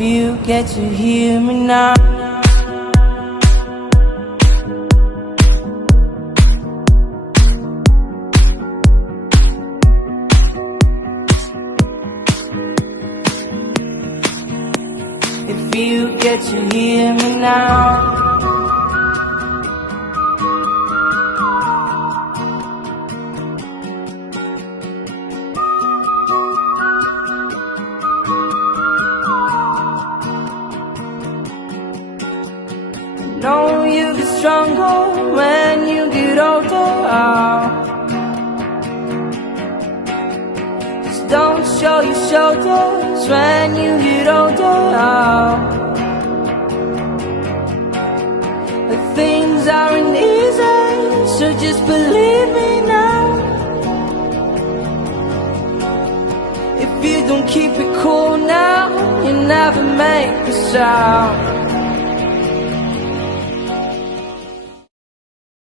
you get to hear me now. If you get to hear me now. Know you get stronger when you get older. Just don't show your shoulders when you get older. But things aren't easy, so just believe me now. If you don't keep it cool now, you never make a sound.